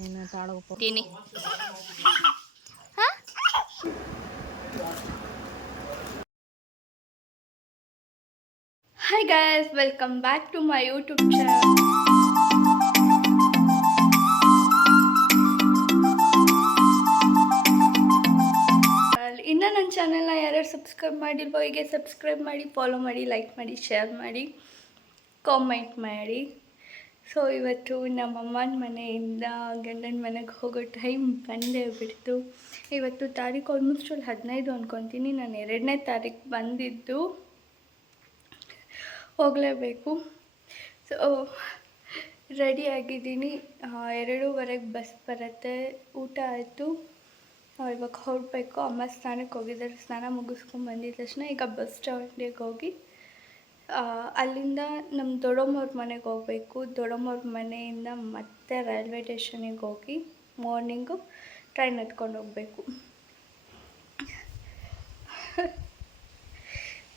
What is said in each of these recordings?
ಏನು ತಾಳಗಪ್ಪ ತಿನ್ನಿ. ಹಾಂ hi guys, welcome back to my YouTube channel. ಇನ್ನೂ ನನ್ನ ಚಾನಲ್ನ ಯಾರ್ಯಾರು ಸಬ್ಸ್ಕ್ರೈಬ್ ಮಾಡಿಲ್ವೋ ಹೀಗೆ ಸಬ್ಸ್ಕ್ರೈಬ್ ಮಾಡಿ, ಫಾಲೋ ಮಾಡಿ, ಲೈಕ್ ಮಾಡಿ, ಶೇರ್ ಮಾಡಿ, ಕಾಮೆಂಟ್ ಮಾಡಿ. ಸೊ ಇವತ್ತು ನಮ್ಮಮ್ಮನ ಮನೆಯಿಂದ ಗಂಡನ ಮನೆಗೆ ಹೋಗೋ ಟೈಮ್ ಬಂದೇ ಬಿಡ್ತು. ಇವತ್ತು ತಾರೀಕು ಆಲ್ಮೋಸ್ಟ್ 15 ಅಂದ್ಕೊತೀನಿ. ನಾನು 2ನೇ ತಾರೀಕು ಬಂದಿದ್ದು, ಹೋಗಲೇಬೇಕು. ಸೊ ರೆಡಿಯಾಗಿದ್ದೀನಿ. 2:15 ಬಸ್ ಬರುತ್ತೆ. ಊಟ ಆಯಿತು, ಇವಾಗ ಹೊರಡಬೇಕು. ಅಮ್ಮ ಸ್ನಾನಕ್ಕೆ ಹೋಗಿದ್ದಾರೆ. ಸ್ನಾನ ಮುಗಿಸ್ಕೊಂಡು ಬಂದಿದ್ದ ತಕ್ಷಣ ಈಗ ಬಸ್ ಸ್ಟ್ಯಾಂಡಿಗೆ ಹೋಗಿ ಅಲ್ಲಿಂದ ನಮ್ಮ ದೊಡ್ಡಮ್ಮವ್ರ ಮನೆಗೆ ಹೋಗಬೇಕು. ದೊಡ್ಡಮ್ಮವ್ರ ಮನೆಯಿಂದ ಮತ್ತೆ ರೈಲ್ವೆ ಸ್ಟೇಷನಿಗೆ ಹೋಗಿ ಮಾರ್ನಿಂಗು ಟ್ರೈನ್ ಹತ್ಕೊಂಡು ಹೋಗಬೇಕು.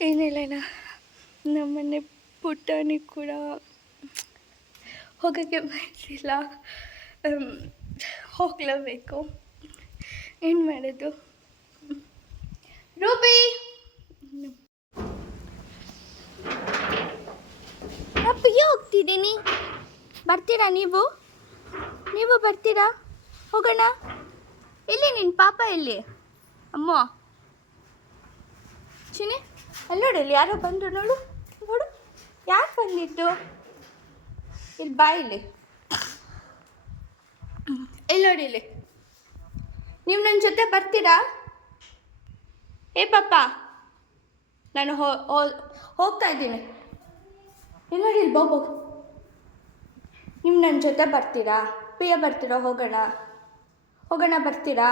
ಏನಿಲ್ಲ, ನಮ್ಮನೆ ಪುಟ್ಟನಿ ಕೂಡ ಹೋಗೋಕ್ಕೆ ಬಯಸಿಲ್ಲ. ಹೋಗಲೇಬೇಕು. ಏನು ಮಾಡೋದು? ರೂಬಿ, ಅಪ್ಪಿಗೆ ಹೋಗ್ತಿದ್ದೀನಿ. ಬರ್ತೀರಾ ನೀವು ಬರ್ತೀರಾ? ಹೋಗೋಣ. ಎಲ್ಲಿ ನಿನ್ನ ಪಾಪ? ಎಲ್ಲಿ ಅಮ್ಮ? ಚಿನಿ ಅಲ್ಲಿ ನೋಡಿ, ಇಲ್ಲಿ ಯಾರೋ ಬಂದರು. ನೋಡು ನೋಡು, ಯಾರು ಬಂದಿದ್ದು? ಇಲ್ಲಿ ಬಾ, ಇಲ್ಲಿ ನೋಡಿ, ಇಲ್ಲಿ. ನೀವು ನನ್ನ ಜೊತೆ ಬರ್ತೀರಾ? ಏ ಪಾಪ, ನಾನು ಹೋಗ್ತಾ ಇದ್ದೀನಿ. ಇಲ್ಲಿ ನೋಡಿ, ಇಲ್ಲಿ ಬಾಬು. ನೀವು ನನ್ನ ಜೊತೆ ಬರ್ತೀರಾ? ಪ್ರಿಯ ಬರ್ತೀರಾ? ಹೋಗೋಣ ಬರ್ತೀರಾ?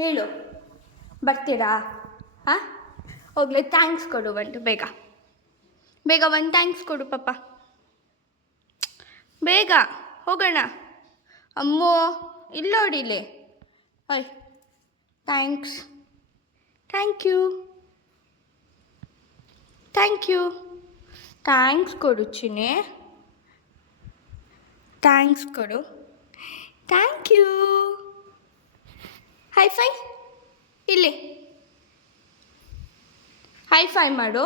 ಹೇಳು, ಬರ್ತೀರಾ? ಹಾಂ, ಹೋಗ್ಲಿ. ಥ್ಯಾಂಕ್ಸ್ ಕೊಡು ಬಂದು, ಬೇಗ ಒಂದು ಥ್ಯಾಂಕ್ಸ್ ಕೊಡು ಪಾಪ, ಬೇಗ ಹೋಗೋಣ. ಅಮ್ಮೋ, ಇಲ್ಲಿ ನೋಡಿ, ಇಲ್ಲಿ. ಓಯ್, ಥ್ಯಾಂಕ್ಸ್ ಕೊಡು ಚಿನ್ನಿ, ಥ್ಯಾಂಕ್ಸ್ ಕೊಡು. Thank you. ಹೈ-ಫೈ ಇಲ್ಲಿ, ಹೈ-ಫೈ ಮಾಡು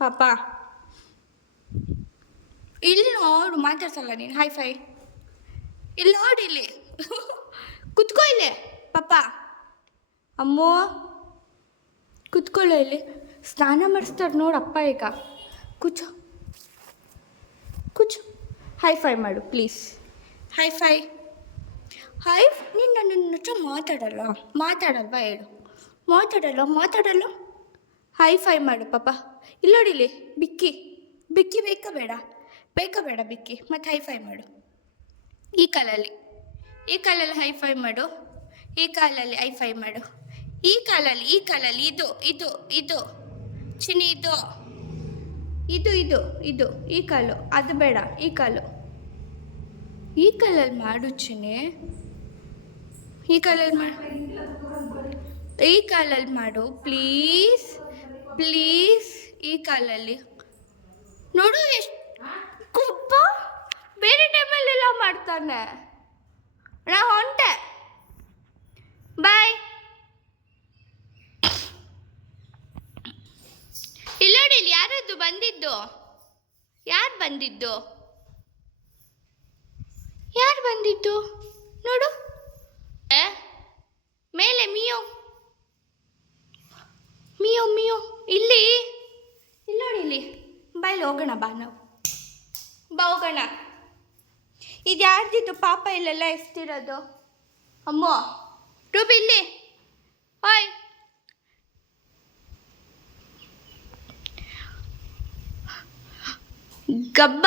ಪಾಪ. ಇಲ್ಲಿ ನೋಡು, ಮಾತಾಡ್ಸಲ್ಲ ನೀನು. ಹೈ-ಫೈ ಇಲ್ಲಿ ನೋಡಿ, ಇಲ್ಲಿ ಕುತ್ಕೋ ಇಲ್ಲಿ ಪಾಪ. ಅಮ್ಮೋ, ಕುತ್ಕೊಳ್ಳೋ ಇಲ್ಲಿ. ಸ್ನಾನ ಮಾಡಿಸ್ತಾರೆ ನೋಡಪ್ಪ ಈಗ. ಕೂಚು. ಹೈ-ಫೈ ಮಾಡು ಪ್ಲೀಸ್. ಹೈ-ಫೈ. ನೀನು ನನ್ನ ಹತ್ರ ಮಾತಾಡಲ್ವಾ? ಹೇಳು, ಮಾತಾಡಲ್ಲ. ಹೈ-ಫೈ ಮಾಡು ಪಾಪ. ಇಲ್ಲಿ ನೋಡಿ, ಇಲ್ಲಿ ಬಿಕ್ಕಿ ಬೇಕಾ ಬೇಡ ಬಿಕ್ಕಿ. ಮತ್ತು ಹೈ-ಫೈ ಮಾಡು. ಈ ಕಾಲಲ್ಲಿ ಹೈ-ಫೈ ಮಾಡು. ಈ ಕಾಲಲ್ಲಿ ಹೈ-ಫೈ ಮಾಡು. ಈ ಕಾಲಲ್ಲಿ ಇದು ಚಿನ್ನಿ, ಇದು ಈ ಕಾಲು, ಅದು ಬೇಡ. ಈ ಕಾಲಲ್ಲಿ ಮಾಡು ಚಿನ್ನಿ. ಈ ಕಾಲಲ್ಲಿ ಮಾಡು ಪ್ಲೀಸ್. ಈ ಕಾಲಲ್ಲಿ ನೋಡು, ಎಷ್ಟು ಕೊಬ್ಬ. ಬೇರೆ ಟೈಮಲ್ಲೆಲ್ಲ ಮಾಡ್ತಾನೆ. ನಾ ಹೊಂಟೆ, ಬಾಯ್. ಇಲ್ಲಿ ನೋಡಿ, ಇಲ್ಲಿ ಯಾರದ್ದು ಬಂದಿದ್ದು? ಯಾರು ಬಂದಿದ್ದು ನೋಡು. ಮೇಲೆ ಮಿಯೋ ಇಲ್ಲಿ ನೋಡಿ, ಇಲ್ಲಿ ಬಾಯ್ಲಿ. ಹೋಗೋಣ ಬಾ, ನಾವು ಹೋಗೋಣ. ಇದು ಯಾರ್ದಿದ್ದು ಪಾಪ? ಇಲ್ಲೆಲ್ಲ ಎಷ್ಟಿರೋದು? ಅಮ್ಮೋ, ರೂಬಿ ಇಲ್ಲಿ. ಹಾಯ್, ಗಬ್ಬ.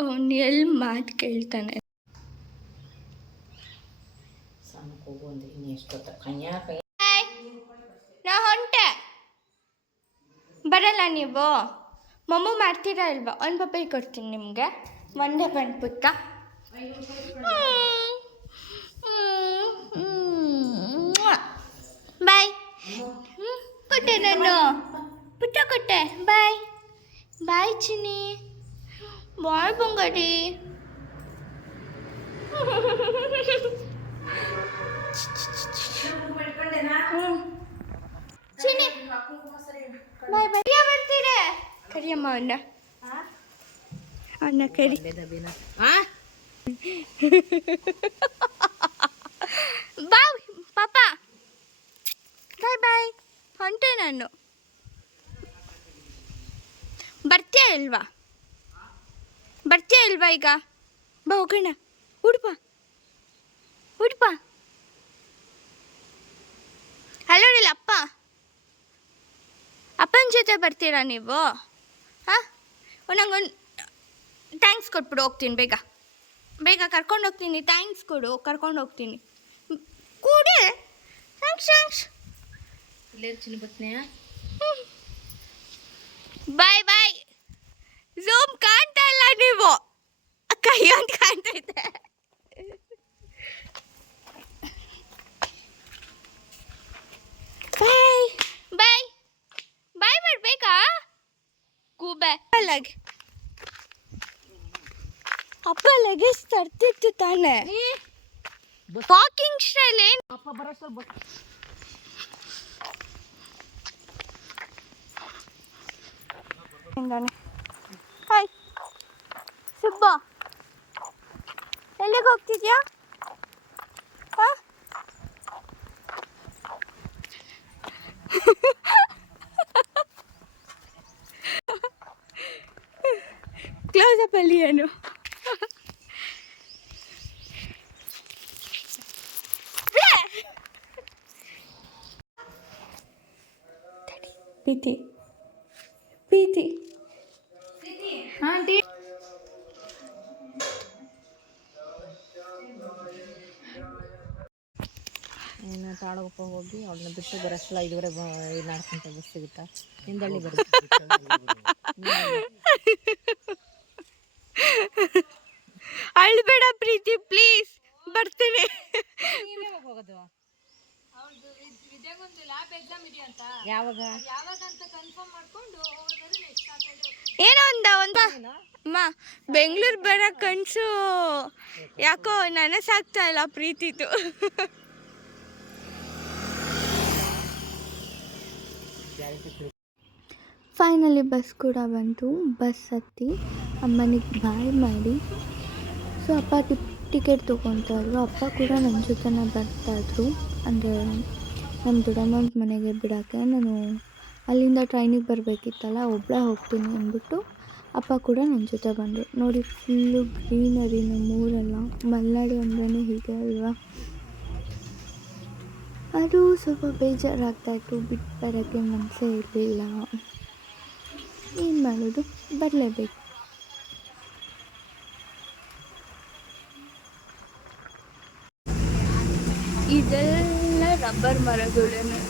ಅವನು ಎಲ್ಲಿ ಮಾತು ಕೇಳ್ತಾನೆ. ನಾ ಹೊಂಟೆ, ಬರಲ್ಲ ನೀವು? ಮಮ್ಮು ಮಾಡ್ತೀರಾ ಇಲ್ವಾ? ಒಂದು ಪಪ್ಪಾಯಿ ಕೊಡ್ತೀನಿ ನಿಮಗೆ. ಒಂದೇ ಬಂದು ಪುಟ್ಟ. ಬಾಯ್. ಕೊಟ್ಟೆ ನಾನು, ಪುಟ್ಟ ಕೊಟ್ಟೆ. ಬಾಯ್ ಚಿನ್ನಿ, ಬಾಯ್ ಬಂಗಾರಿ. ಬಾಯ್ ಬಾಯ್. ಬರ್ತೀರಾ ಕರಿಯಮ್ಮ ಅಣ್ಣ ಅಣ್ಣ ಕರಿ. ಬಾಯ್ ಪಾಪ ಬಾಯ್ ಬಾಯ್ ಹೊಂಟೆ ನಾನು. ಬರ್ತೀಯ ಇಲ್ವಾ ಈಗ ಬಾ ಹೋಗೋಣ. ಉಡುಪ ಹಲೋ ಇಲ್ಲ ಅಪ್ಪನ ಜೊತೆ ಬರ್ತೀರಾ ನೀವು? ಹಾಂ ನಂಗೊಂದು ಥ್ಯಾಂಕ್ಸ್ ಕೊಟ್ಬಿಡು, ಹೋಗ್ತೀನಿ ಬೇಗ ಕರ್ಕೊಂಡು ಹೋಗ್ತೀನಿ. ಥ್ಯಾಂಕ್ಸ್ ಕೊಡು, ಕರ್ಕೊಂಡು ಹೋಗ್ತೀನಿ. ಕೂಡೆ ಥ್ಯಾಂಕ್ಸ್ ಇಲ್ಲೇ ಚಿನ್ನ ಬತ್ನೆಯ. ಬಾಯ್ ಬಾಯ್. ಝೂಮ್ ಕಾಣ್ತಾ ಇಲ್ಲ, ನೀವು ಕೈ ಅಂತ ಕಾಣ್ತೈತೆ. ಬಾಯ್ ಬಾಯ್ ಬಾಯ್ ಮಾಡ್ಬೇಕಾ? ಕೂಬೆ ಅಪ್ಪ ಲಗೇಜ್ ತರ್ತಿತ್ತು ತಾನೆ. ವಾಕಿಂಗ್ ಸ್ಟೈಲ್ ಏನು ಅಪ್ಪ ಬರೋಷ್ಟು ಹಾಯ್ ಸುಬ್ಬ, ಎಲ್ಲಿಗೆ ಹೋಗ್ತಿದ್ಯಾ? ಕ್ಲೋಸಪ್ ಅಲ್ಲಿ ಏನು? ಪ್ರೀತಿ ಆಂಟಿ ಏನು ತಾಳಗಪ್ಪ ಹೋಗಿ ಅವಳನ್ನ ಬಿಟ್ಟು ಬರೋಷ್ಟಲ್ಲ 5:30 ನಾಡ್ಕೊಂತ ಬಸ್ ಸಿಗುತ್ತಾ? ಹಿಂದಳ್ಳಿ ಬರುತ್ತೆ. ಅಳ್ಬೇಡ ಪ್ರೀತಿ ಪ್ಲೀಸ್, ಬರ್ತೀನಿ. ಹೋಗೋದು ಯಾವಾಗ ಏನೋ ಅಮ್ಮ ಬೆಂಗಳೂರು ಬರೋ ಕನಸು ಯಾಕೋ ನನಸಾಗ್ತಾ ಇಲ್ಲ ಪ್ರೀತಿದು. ಫೈನಲಿ ಬಸ್ ಕೂಡ ಬಂತು. ಬಸ್ ಹತ್ತಿ ಅಮ್ಮನಿಗೆ ಬಾಯ್ ಮಾಡಿ, ಸೊ ಅಪ್ಪ ಟಿಕೆಟ್ ತೊಗೊತಾ ಇದ್ರು. ಅಪ್ಪ ಕೂಡ ನನ್ನ ಜೊತೆನೇ ಬರ್ತಾಯಿದ್ರು, ಅಂದರೆ ನಮ್ಮ ದೊಡ್ಡಮ್ಮನ ಮನೆಗೆ ಬಿಡೋಕ್ಕೆ. ನಾನು ಅಲ್ಲಿಂದ ಟ್ರೈನಿಗೆ ಬರಬೇಕಿತ್ತಲ್ಲ, ಒಬ್ಬಳೇ ಹೋಗ್ತೀನಿ ಅಂದ್ಬಿಟ್ಟು ಅಪ್ಪ ಕೂಡ ನನ್ನ ಜೊತೆ ಬಂದರು. ನೋಡಿ ಫುಲ್ಲು ಗ್ರೀನರಿ ನಮ್ಮೂರೆಲ್ಲ. ಮಲೆನಾಡು ಅಂದ್ರೇ ಹೀಗೆ ಅಲ್ವಾ. ಅದು ಸ್ವಲ್ಪ ಬೇಜಾರಾಗ್ತಾಯಿತ್ತು, ಬಿಟ್ಟು ಬರೋಕ್ಕೆ ಮನಸ್ಸೇ ಇರಲಿಲ್ಲ. ಏನು ಮಾಡೋದು, ಬರಲೇಬೇಕು. ಇದೆಲ್ಲ ರಬ್ಬರ್ ಮರಗಳೇನೆ.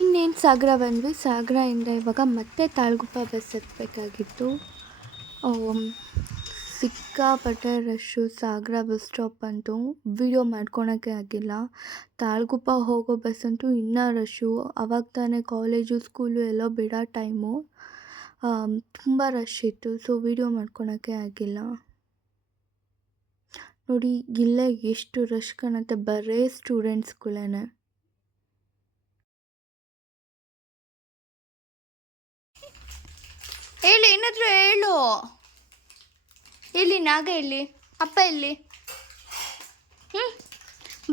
ಇನ್ನೇನು ಸಾಗರ ಬಂದ್ವಿ. ಸಾಗರದಿಂದ ಇವಾಗ ಮತ್ತೆ ತಾಳಗುಪ್ಪ ಬಸ್ ಹತ್ತಬೇಕಾಗಿತ್ತು. ಸಿಕ್ಕಾಪಟ್ಟೆ ರಶ್ಶು. ಸಾಗರ ಬಸ್ ಸ್ಟಾಪ್ ಅಂತೂ ವಿಡಿಯೋ ಮಾಡ್ಕೊಳೋಕ್ಕೆ ಆಗಿಲ್ಲ. ತಾಳಗುಪ್ಪ ಹೋಗೋ ಬಸ್ ಅಂತೂ ಇನ್ನೂ ರಶ್ಶು. ಅವಾಗ ತಾನೇ ಕಾಲೇಜು ಸ್ಕೂಲು ಎಲ್ಲೋ ಬಿಡೋ ಟೈಮು. ತುಂಬ ರಶ್ ಇತ್ತು, ಸೊ ವಿಡಿಯೋ ಮಾಡ್ಕೊಳೋಕ್ಕೆ ಆಗಿಲ್ಲ. ನೋಡಿ ಇಲ್ಲೇ ಎಷ್ಟು ರಶ್ ಕಾಣುತ್ತೆ, ಬರೀ ಸ್ಟೂಡೆಂಟ್ಸ್ಗಳೇ. ಹೇಳಿ, ಏನಾದರೂ ಹೇಳು. ಎಲ್ಲಿ ನಾಗ, ಎಲ್ಲಿ ಅಪ್ಪ, ಎಲ್ಲಿ?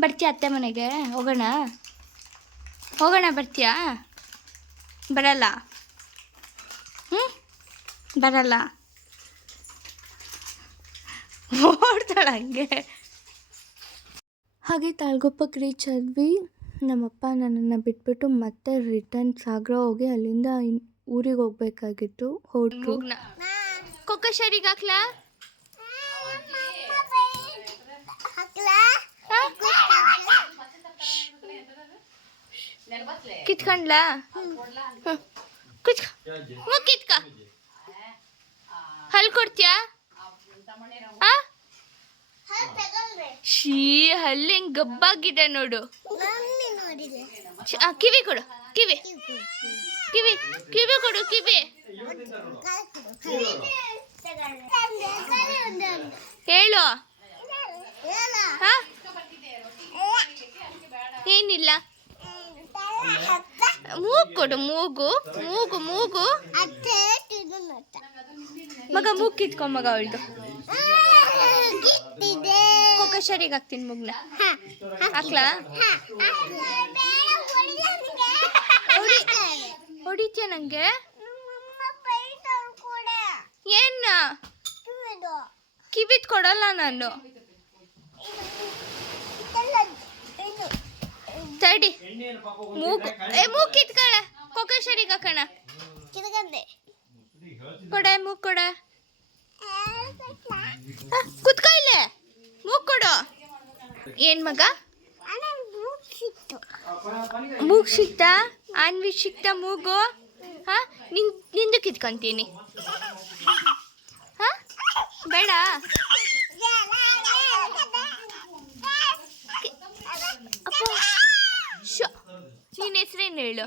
ಬರ್ತೀಯ ಅತ್ತೆ ಮನೆಗೆ? ಹೋಗೋಣ ಬರ್ತೀಯಾ? ಬರಲ್ಲ? ಬರಲ್ಲ, ಓಡ್ತಾಳ ಹಂಗೆ. ಹಾಗೆ ತಾಳಗುಪ್ಪಕ್ಕೆ ರೀಚ್ ಆದ್ವಿ. ನಮ್ಮಪ್ಪ ನನ್ನನ್ನು ಬಿಟ್ಬಿಟ್ಟು ಮತ್ತೆ ರಿಟರ್ನ್ ಸಾಗರ ಹೋಗಿ ಅಲ್ಲಿಂದ ಊರಿಗೆ ಹೋಗ್ಬೇಕಾಗಿತ್ತು. ಹೊರಟು ಕೊಕ್ಕ ಶರಿಗೆ ಹಾಕ್ಲಾ? ಕಿತ್ಕೊಂಡ್ಲಾ? ಕಿತ್ಕ. ಹಲ್ ಕೊಡ್ತೀಯಾ? ಶೀ ಹಲ್ಲಿ ಹೆಂಗ್ ಗಬ್ಬಾಗಿದೆ ನೋಡು. ಕಿವಿ ಕೊಡು, ಕಿವಿ ಕಿವಿ ಕಿವಿ ಕೊಡು, ಕಿವಿ ಹೇಳು. ಏನಿಲ್ಲ, ಮೂಗು ಕೊಡು, ಮೂಗು ಮೂಗು ಮೂಗು ಮಗ, ಮೂಗು ಕಿತ್ಕೊ ಮಗ. ಅವಳ್ದು ಕೊಕಶರಿಗೆ ಹಾಕ್ತೀನಿ ಮೂಗ್ನ. ಹಾಕ್ಲಾ? ಹೊಡಿತೀಯ ನಂಗೆ? ಏನ ಕಿವಿತ್ ಕೊಡಲ್ಲ ನಾನು. ತಡಿ, ಮೂಗು ಮೂಗು ಕಿತ್ಕಳ. ಕೊಕಶರಿಗೆ ಹಾಕೋಣ. ಕೊಡ ಮೂಗು ಕೊಡ. ಕುತ್ಕೊ ಇಲ್ಲೇ, ಮೂಗು ಕೊಡು. ಏನ್ ಮಗ? ಮೂಗು ಸಿಕ್ತಾ? ಅನ್ವಿ ಸಿಕ್ತಾ ಮೂಗು? ಹಾ, ನಿಂದು ಕಿತ್ಕೊಂತೀನಿ. ಹಾ, ಬೇಡ. ನಿನ್ನ ಹೆಸರೇನು ಹೇಳು?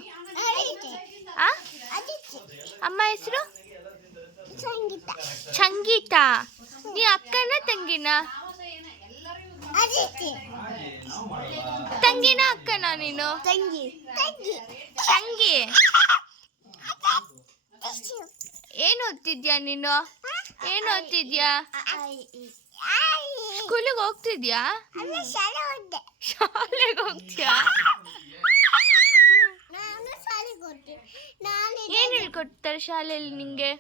ಅಮ್ಮ ಹೆಸರು ಸಂಗೀತ. ನೀ ಅಕ್ಕನ ತಂಗಿನ? ತಂಗಿನ ಅಕ್ಕನ ನೀನು? ತಂಗಿ. ಏನು ಓದ್ತಿದ್ಯಾ ನೀನು? ಏನು ಓದ್ತಿದ್ಯಾ? ಸ್ಕೂಲಿಗೆ ಹೋಗ್ತಿದ್ಯಾ? ಶಾಲೆಗೆ ಹೋಗ್ತೀಯಾ? ಏನು ಹೇಳ್ಕೊಡ್ತಾರೆ ಶಾಲೆಯಲ್ಲಿ ನಿಂಗೆ?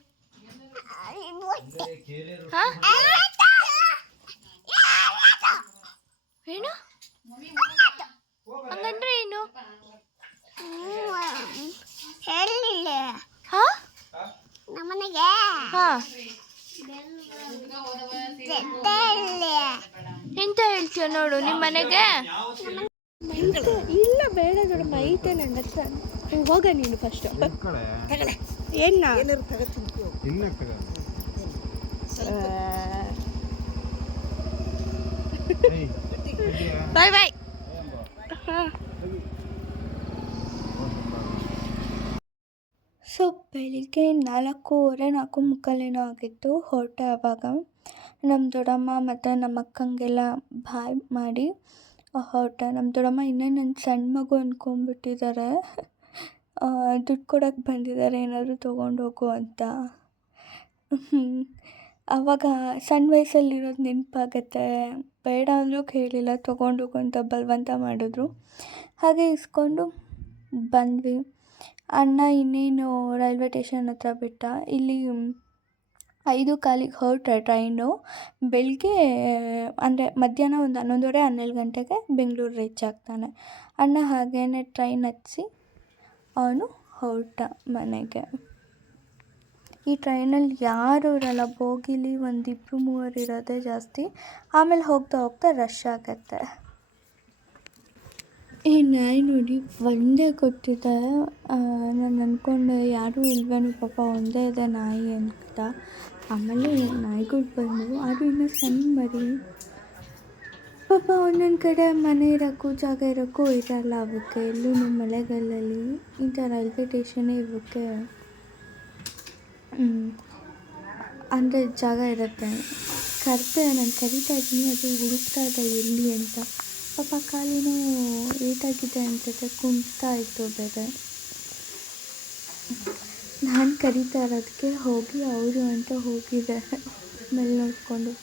ಏನು ಹಂಗಂದ್ರೆ ಏನು? ಎಂತ ಹೇಳ್ತೀಯ ನೋಡು ನಿಮ್ಮ ಮನೆಗೆ? ಇಲ್ಲ ಬೇಡ ನೋಡಮ್ಮ, ಐತೆ ನನ್ನ ಹತ್ರ. ಹೋಗ ನೀನು ಫಸ್ಟ್. ಏನ ಬಾಯ್ ಬಾಯ್. ಸೊ ಬೆಳಿಗ್ಗೆ 4:15 4:45 ಆಗಿತ್ತು. ಹೊರಟೆ. ಆವಾಗ ನಮ್ಮ ದೊಡ್ಡಮ್ಮ ಮತ್ತು ನಮ್ಮ ಅಕ್ಕಂಗೆಲ್ಲ ಬಾಯ್ ಮಾಡಿ ಹೊರಟೆ. ನಮ್ಮ ದೊಡ್ಡಮ್ಮ ಇನ್ನೂ ನನ್ನ ಸಣ್ಣ ಮಗು ಅಂದ್ಕೊಂಡ್ಬಿಟ್ಟಿದ್ದಾರೆ. ದುಡ್ಡು ಕೊಡೋಕ್ಕೆ ಬಂದಿದ್ದಾರೆ, ಏನಾದರೂ ತೊಗೊಂಡೋಗು ಅಂತ. ಆವಾಗ ಸಣ್ಣ ವಯಸ್ಸಲ್ಲಿರೋದು ನೆನಪಾಗತ್ತೆ. ಬೇಡ ಅಂದರೂ ಕೇಳಿಲ್ಲ, ತೊಗೊಂಡೋಗು ಅಂತ ಬಲವಂತ ಮಾಡಿದ್ರು. ಹಾಗೆ ಇಸ್ಕೊಂಡು ಬಂದ್ವಿ. ಅಣ್ಣ ಇನ್ನೇನು ರೈಲ್ವೆ ಟೇಷನ್ ಹತ್ರ ಬಿಟ್ಟ. ಇಲ್ಲಿ 5:15 ಹೊರಟ್ರೆ ಟ್ರೈನು. ಬೆಳಗ್ಗೆ ಅಂದರೆ ಮಧ್ಯಾಹ್ನ ಒಂದು 11:30 12 ಗಂಟೆಗೆ ಬೆಂಗಳೂರು ರೀಚ್ ಆಗ್ತಾನೆ. ಅಣ್ಣ ಹಾಗೇ ಟ್ರೈನ್ ಹತ್ತಿಸಿ ಅವನು ಹೊರಟ ಮನೆಗೆ. ಈ ಟ್ರೈನಲ್ಲಿ ಯಾರೂ ಇರಲ್ಲ, ಬೋಗಿಲಿ 1-2-3 ಇರೋದೇ ಜಾಸ್ತಿ. ಆಮೇಲೆ ಹೋಗ್ತಾ ಹೋಗ್ತಾ ರಶ್ ಆಗತ್ತೆ. ಈ ನಾಯಿ ನೋಡಿ ಒಂದೇ ಕೊಟ್ಟಿದ್ದೆ. ನಾನು ಅಂದ್ಕೊಂಡೆ ಯಾರೂ ಇಲ್ವೇನೋ ಪಾಪ ಒಂದೇ ಇದೆ ನಾಯಿ ಅಂತ. ಆಮೇಲೆ ನಾಯಿಗಳು ಬಂದವು, ಅದು ಇನ್ನೂ ಸಣ್ಣ ಮರಿ. ಪಾಪ ಒಂದೊಂದು ಕಡೆ ಮನೆ ಇರೋಕ್ಕೂ ಜಾಗ ಇರೋಕ್ಕೂ ಇರಲ್ಲ ಅವಕ್ಕೆ. ಎಲ್ಲೂ ಮಳೆಗಾಲದಲ್ಲಿ ಇಂಥ ರೈಲ್ವೆ ಟೇಷನ್ನೇ ಇವಕ್ಕೆ ಅಂದರೆ ಜಾಗ ಇರುತ್ತೆ. ನಾನು ಕರಿತಾ ಇದ್ದೀನಿ, ಅದು ಹುಡುಕ್ತಾ ಇದೆ ಎಲ್ಲಿ ಅಂತ. ಪಾಪ ಕಾಲಿನೂ ಏಟಾಗಿದೆ ಅನ್ಸುತ್ತೆ, ಕುಂಟ್ತಾ ಇತ್ತು ಬೇರೆ. ನಾನು ಕರಿತಾ ಇರೋದಕ್ಕೆ ಹೋಗಿ ಅವರು ಅಂತ ಹೋಗಿದೆ ಮೇಲೆ ನೋಡಿಕೊಂಡು.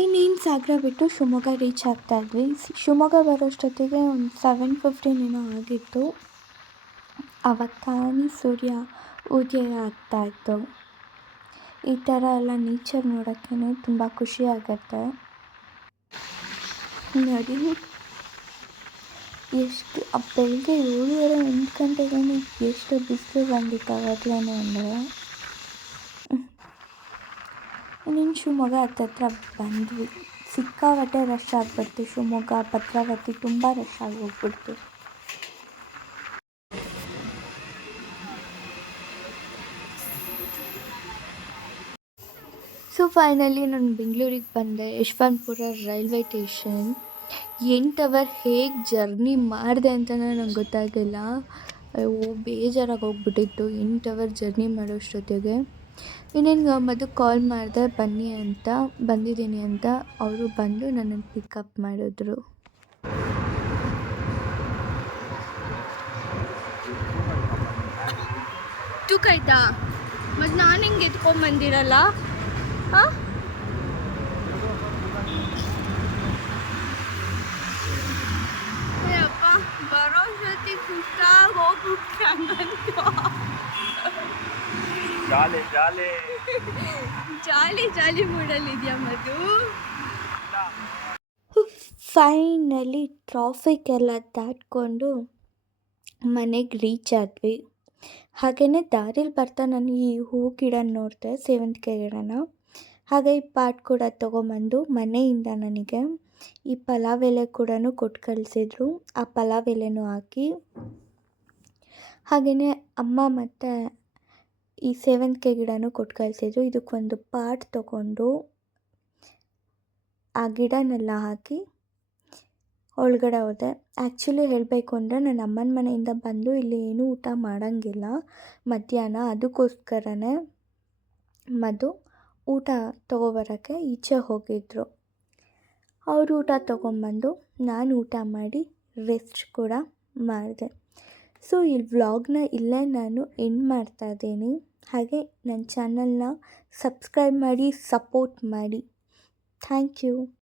ಇನ್ನೇನು ಸಾಗರ ಬಿಟ್ಟು ಶಿವಮೊಗ್ಗ ರೀಚ್ ಆಗ್ತಾಯಿದ್ವಿ. ಶಿವಮೊಗ್ಗ ಬರೋಷ್ಟೊತ್ತಿಗೆ ಒಂದು 7:15 ಏನೋ ಆಗಿತ್ತು. ಆವಾಗ ತಾನೇ ಸೂರ್ಯ ಉದಯ ಆಗ್ತಾಯಿತ್ತು. ಈ ಥರ ಎಲ್ಲ ನೇಚರ್ ನೋಡೋಕ್ಕೇ ತುಂಬ ಖುಷಿ ಆಗುತ್ತೆ. ನೋಡಿ ಎಷ್ಟು ಬೆಳಗ್ಗೆ 7:30 8 ಗಂಟೆಗೆ ಎಷ್ಟು ಬಿಸಿಲು ಬಂದಿತ್ತು ಅವಾಗಲೇ ಅಂದರೆ. ಇನ್ನೇನು ಶಿವಮೊಗ್ಗ ಹತ್ತತ್ರ ಬಂದ್ವಿ. ಸಿಕ್ಕಾಪಟ್ಟೆ ರಶ್ ಆಗಿಬಿಡ್ತು. ಶಿವಮೊಗ್ಗ ಭದ್ರಾವತಿ ತುಂಬ ರಶ್ ಆಗಿ ಹೋಗ್ಬಿಡ್ತು. ಸೊ ಫೈನಲಿ ನಾನು ಬೆಂಗಳೂರಿಗೆ ಬಂದೆ. Yeshwanthpur railway station. 8 ಅವರ್ ಹೇಗೆ ಜರ್ನಿ ಮಾಡಿದೆ ಅಂತಲೇ ನಂಗೆ ಗೊತ್ತಾಗಿಲ್ಲ. ಬೇಜಾರಾಗಿ ಹೋಗ್ಬಿಟ್ಟಿತ್ತು 8 ಅವರ್ ಜರ್ನಿ ಮಾಡೋಷ್ಟೊತ್ತಿಗೆ. ಇನ್ನೇನು ಮದುವೆ ಕಾಲ್ ಮಾಡಿದೆ ಬಂದಿದ್ದೀನಿ ಅಂತ. ಅವರು ಬಂದು ನನ್ನನ್ನು ಪಿಕಪ್ ಮಾಡಿದ್ರು. ತೂಕ ಆಯ್ತಾ? ಮತ್ತು ನಾನು ಹೆಂಗೆ ಎತ್ಕೊಂಬಂದಿರಲ್ಲ. ಹಾಂ, ಅಪ್ಪ ಬರೋ ಜೊತೆ ಸುಸ್ತಾಗಿ ಹೋಗ್ಬಿಟ್ಟು ಜಾಲಿ ಮೂಡಲ್ಲಿದೆಯಾ ಮಧು? ಫೈನಲಿ ಟ್ರಾಫಿಕ್ ಎಲ್ಲ ದಾಟ್ಕೊಂಡು ಮನೆಗೆ ರೀಚ್ ಆದ್ವಿ. ಹಾಗೆಯೇ ದಾರಿಲಿ ಬರ್ತಾ ನಾನು ಈ ಹೂ ಗಿಡ ನೋಡಿದೆ, ಸೇವಂತಿಗೆ ಗಿಡನ. ಹಾಗೆ ಈ ಪಾಟ್ ಕೂಡ ತೊಗೊಂಬಂದು ಮನೆಯಿಂದ ನನಗೆ ಈ ಪಲಾವ್ ಎಲೆ ಕೂಡ ಕೊಟ್ಟು ಕಳಿಸಿದ್ರು. ಆ ಪಲಾವ್ ಎಲೆನೂ ಹಾಕಿ, ಹಾಗೆಯೇ ಅಮ್ಮ ಮತ್ತು ಈ ಸೇವಂತಿಗೆ ಗಿಡನೂ ಕೊಟ್ಟು ಕಳಿಸಿದ್ರು. ಇದಕ್ಕೊಂದು ಪಾಟ್ ತೊಗೊಂಡು ಆ ಗಿಡನೆಲ್ಲ ಹಾಕಿ ಒಳಗಡೆ ಹೋದೆ. ಆ್ಯಕ್ಚುಲಿ ಹೇಳಬೇಕು ಅಂದರೆ ನನ್ನ ಅಮ್ಮನ ಮನೆಯಿಂದ ಬಂದು ಇಲ್ಲಿ ಏನೂ ಊಟ ಮಾಡೋಂಗಿಲ್ಲ ಮಧ್ಯಾಹ್ನ. ಅದಕ್ಕೋಸ್ಕರನೇ ಮಧು ಊಟ ತೊಗೊಬರೋಕ್ಕೆ ಈಚೆ ಹೋಗಿದ್ದರು. ಅವರು ಊಟ ತೊಗೊಂಬಂದು ನಾನು ಊಟ ಮಾಡಿ ರೆಸ್ಟ್ ಕೂಡ ಮಾಡಿದೆ. ಸೊ ಈ ವ್ಲಾಗ್ನ ಇಲ್ಲೇ ನಾನು ಎಂಡ್ ಮಾಡ್ತಾಯಿದ್ದೀನಿ. ಹಾಗೆ ನನ್ನ ಚಾನಲ್ನ ಸಬ್ಸ್ಕ್ರೈಬ್ ಮಾಡಿ, ಸಪೋರ್ಟ್ ಮಾಡಿ. Thank you.